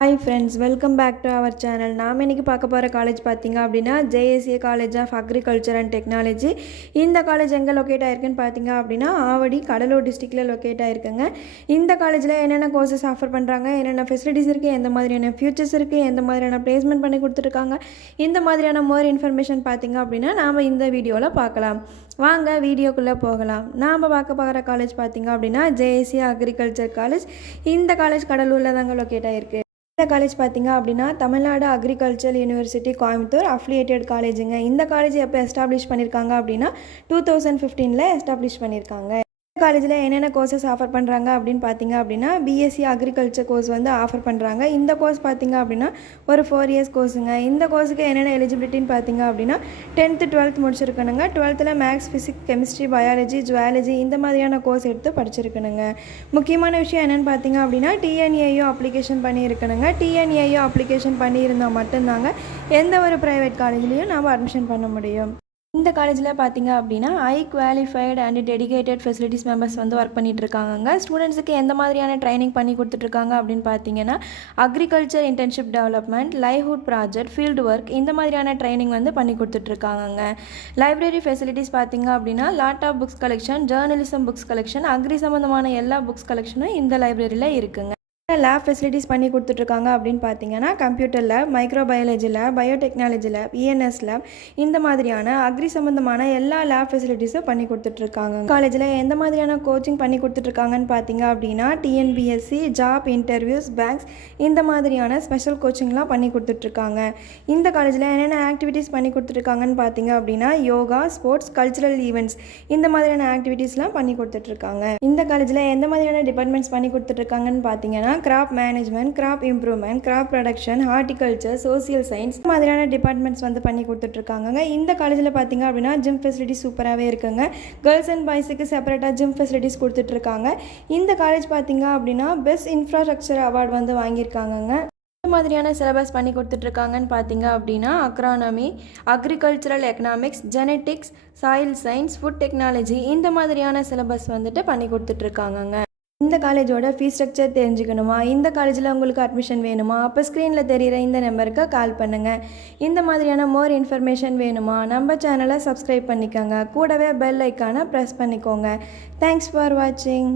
Hi friends, welcome back to our channel. நாம் இன்னைக்கு பார்க்க போகிற காலேஜ் பார்த்தீங்க அப்படின்னா JSA College of Agriculture and Technology. இந்த காலேஜ் எங்கே லொக்கேட் ஆயிருக்குன்னு பார்த்தீங்க அப்படின்னா ஆவடி கடலூர் டிஸ்ட்ரிக்டில் லொக்கேட் ஆயிருக்குங்க. இந்த காலேஜில் என்னென்ன கோர்சஸ் ஆஃபர் பண்ணுறாங்க, என்னென்ன ஃபெசிலிட்டிஸ் இருக்குது, எந்த மாதிரியான ஃபியூச்சர்ஸ் இருக்குது, எந்த மாதிரியான பிளேஸ்மெண்ட் பண்ணி கொடுத்துருக்காங்க, இந்த மாதிரியான மோர் இன்ஃபர்மேஷன் பார்த்தீங்க அப்படின்னா நாம் இந்த வீடியோவில் பார்க்கலாம். வாங்க வீடியோக்குள்ளே போகலாம். நாம் பார்க்க போகிற காலேஜ் பார்த்தீங்க அப்படின்னா JSA Agriculture College. இந்த காலேஜ் கடலூரில் தாங்க லொக்கேட் ஆயிருக்கு. இந்த காலேஜ் பார்த்தீங்க அப்படின்னா Tamil Nadu agriculture university Coimbatore affiliated காலேஜுங்க. இந்த காலேஜ் எப்போ எஸ்டாப்ளிஷ் பண்ணியிருக்காங்க அப்படின்னா 2015 எஸ்டாப்ளிஷ் பண்ணியிருக்காங்க. காலேஜில் என்னென்ன கோர்சஸ் ஆஃபர் பண்ணுறாங்க அப்படின்னு பார்த்தீங்க அப்படின்னா பிஎஸ்சி அக்ரிகல்ச்சர் கோர்ஸ் வந்து ஆஃபர் பண்ணுறாங்க. இந்த கோர்ஸ் பார்த்தீங்க அப்படின்னா ஒரு 4 இயர்ஸ் கோர்ஸுங்க. இந்த கோர்ஸுக்கு என்னென்ன எலிஜிபிலிட்டின்னு பார்த்தீங்க அப்படின்னா 10th 12th முடிச்சிருக்கணுங்க. 12th maths, physics, chemistry, biology, zoology இந்த மாதிரியான கோர்ஸ் எடுத்து படிச்சிருக்கணுங்க. முக்கியமான விஷயம் என்னென்னு பார்த்தீங்க அப்படின்னா டிஎன்ஏயோ அப்ளிகேஷன் பண்ணியிருக்கணுங்க. டிஎன்ஏயோ அப்ளிகேஷன் பண்ணியிருந்தால் மட்டும்தாங்க எந்த ஒரு ப்ரைவேட் காலேஜ்லேயும் நாம் அட்மிஷன் பண்ண முடியும். இந்த காலேஜில் பார்த்தீங்க அப்படின்னா qualified and dedicated facilities members வந்து ஒர்க் பண்ணிட்டு இருக்காங்க. ஸ்டூடெண்ட்ஸுக்கு எந்த மாதிரியான ட்ரைனிங் பண்ணி கொடுத்துட்ருக்காங்க அப்படின்னு பார்த்தீங்கன்னா agriculture internship development, livelihood project, field work இந்த மாதிரியான ட்ரைனிங் வந்து பண்ணி கொடுத்துட்ருக்காங்க. லைப்ரரி ஃபெசிலிட்டிஸ் பார்த்தீங்க அப்படின்னா laptop books collection, journalism books collection, agri சம்மந்தமான எல்லா புக்ஸ் கலெக்ஷனும் இந்த லைப்ரரியில் இருக்குங்க. லேப் ஃபெசிலிட்டிஸ் பண்ணி கொடுத்துட்ருக்காங்க அப்படின்னு பார்த்தீங்கன்னா computer lab, microbiology lab, biotechnology lab, ENS lab இந்த மாதிரியான அக்ரி சம்மந்தமான எல்லா லேப் ஃபெசிலிட்டிஸும் பண்ணி கொடுத்துட்ருக்காங்க. காலேஜில் எந்த மாதிரியான கோச்சிங் பண்ணி கொடுத்துட்ருக்காங்கன்னு பார்த்தீங்க அப்படின்னா டிஎன்பிஎஸ்சி, ஜாப் இன்டர்வியூஸ், பேங்க்ஸ் இந்த மாதிரியான ஸ்பெஷல் கோச்சிங்லாம் பண்ணி கொடுத்துட்ருக்காங்க. இந்த காலேஜில் என்னென்ன ஆக்டிவிட்டீஸ் பண்ணி கொடுத்துட்ருக்காங்கன்னு பார்த்தீங்க அப்படின்னா யோகா, ஸ்போர்ட்ஸ், கல்ச்சுரல் ஈவெண்ட்ஸ் இந்த மாதிரியான ஆக்டிவிட்டீஸ்லாம் பண்ணி கொடுத்துட்ருக்காங்க. இந்த காலேஜில் எந்த மாதிரியான டிபார்ட்மெண்ட்ஸ் பண்ணி கொடுத்துட்ருக்காங்கன்னு பார்த்தீங்கன்னா crop management, crop improvement, crop production, horticulture, social science மாதிரியான டிபார்ட்மெண்ட்ஸ் வந்து பண்ணி கொடுத்துட்ருக்காங்க. இந்த காலேஜில் பார்த்தீங்க அப்படின்னா ஜிம் ஃபெசிலிட்டிஸ் சூப்பராகவே இருக்குங்க. கேர்ள்ஸ் அண்ட் பாய்ஸுக்கு செப்பரேட்டாக ஜிம் ஃபெசிலிட்டிஸ் கொடுத்துட்ருக்காங்க. இந்த காலேஜ் பார்த்தீங்க அப்படின்னா பெஸ்ட் இன்ஃப்ராஸ்ட்ரக்சர் அவார்டு வந்து வாங்கியிருக்காங்கங்க. இந்த மாதிரியான சிலபஸ் பண்ணி கொடுத்துட்ருக்காங்கன்னு பார்த்தீங்க அப்படின்னா agronomy, agricultural economics, genetics, soil science, food technology இந்த மாதிரியான சிலபஸ் வந்துட்டு பண்ணி கொடுத்துட்ருக்காங்கங்க. இந்த காலேஜோட ஃபீஸ் ஸ்ட்ரக்சர் தெரிஞ்சுக்கணுமா, இந்த காலேஜில் உங்களுக்கு அட்மிஷன் வேணுமா, அப்போ ஸ்க்ரீனில் தெரிகிற இந்த நம்பருக்கு கால் பண்ணுங்கள். இந்த மாதிரியான மோர் இன்ஃபர்மேஷன் வேணுமா நம்ம சேனலை சப்ஸ்கிரைப் பண்ணிக்கோங்க. கூடவே பெல் ஐக்கானை ப்ரெஸ் பண்ணிக்கோங்க. தேங்க்ஸ் ஃபார் வாட்சிங்.